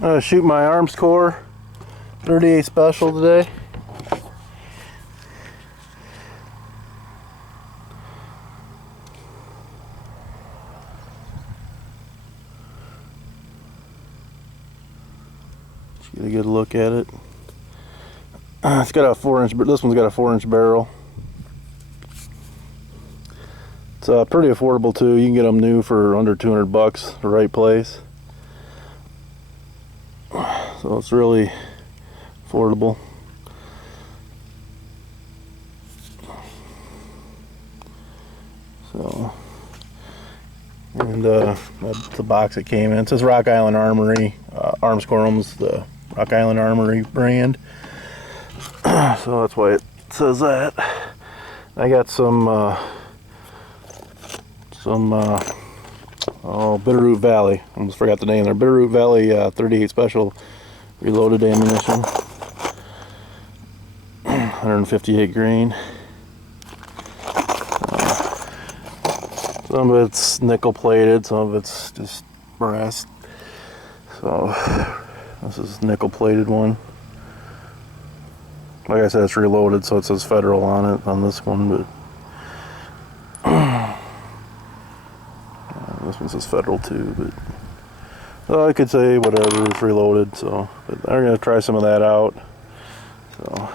I'm gonna shoot my Armscor 38 Special today. Just get a good look at it. It's got a 4-inch, but this one's got a 4-inch barrel. It's pretty affordable too. You can get them new for under 200 bucks, the right place. So it's really affordable. So, and that's the box it came in. It says Rock Island Armory. Armscor owns the Rock Island Armory brand. So that's why it says that. I got some Bitteroot Valley. I almost forgot the name there. Bitteroot Valley 38 Special reloaded ammunition. 158 grain. Some of it's nickel plated, some of it's just brass. So this is nickel plated one. Like I said, it's reloaded, so it says Federal on it on this one, but this one says Federal too. But well, I could say whatever, it's reloaded. So, but I'm gonna try some of that out. So.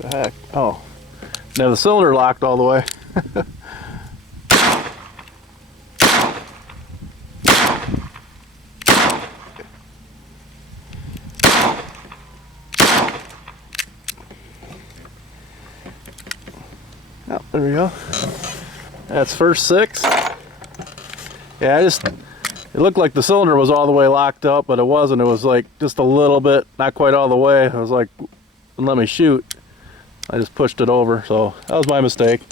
The heck? Oh, now the cylinder locked all the way. Oh, there we go. That's first 6. Yeah, it looked like the cylinder was all the way locked up, but it wasn't. It was like just a little bit, not quite all the way. I was like, let me shoot. I just pushed it over, so that was my mistake.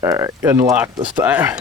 Alright, getting locked this time.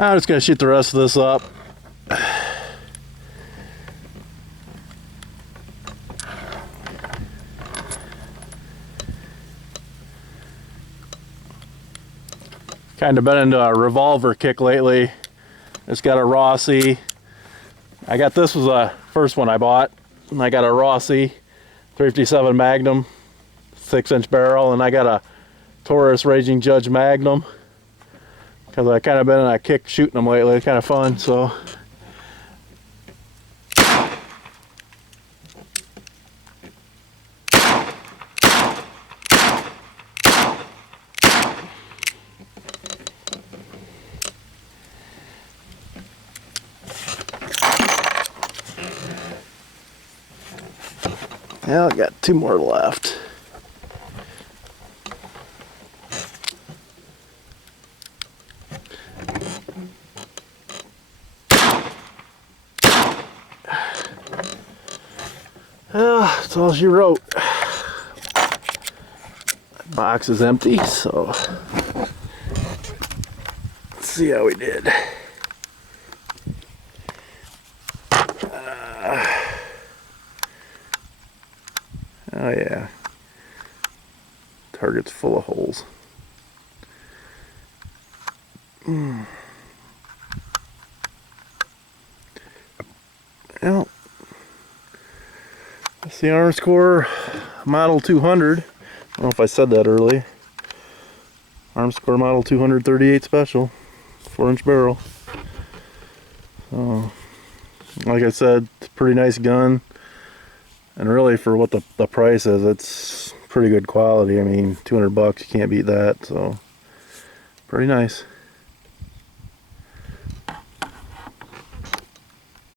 I'm just going to shoot the rest of this up. Kind of been into a revolver kick lately. It's got a Rossi. I got this was the first one I bought. And I got a Rossi 357 Magnum, 6-inch barrel, and I got a Taurus Raging Judge Magnum. Because I kind of been in a kick shooting them lately. It's kind of fun, so. Well, I got 2 more left. Well, that's all she wrote. The box is empty, so let's see how we did. Oh yeah, target's full of holes. Well, that's the Armscor Model 200. I don't know if I said that early. Armscor Model 238 Special, 4-inch barrel. So, like I said, it's a pretty nice gun. And really, for what the price is, it's pretty good quality. I mean, 200 bucks, you can't beat that. So, pretty nice.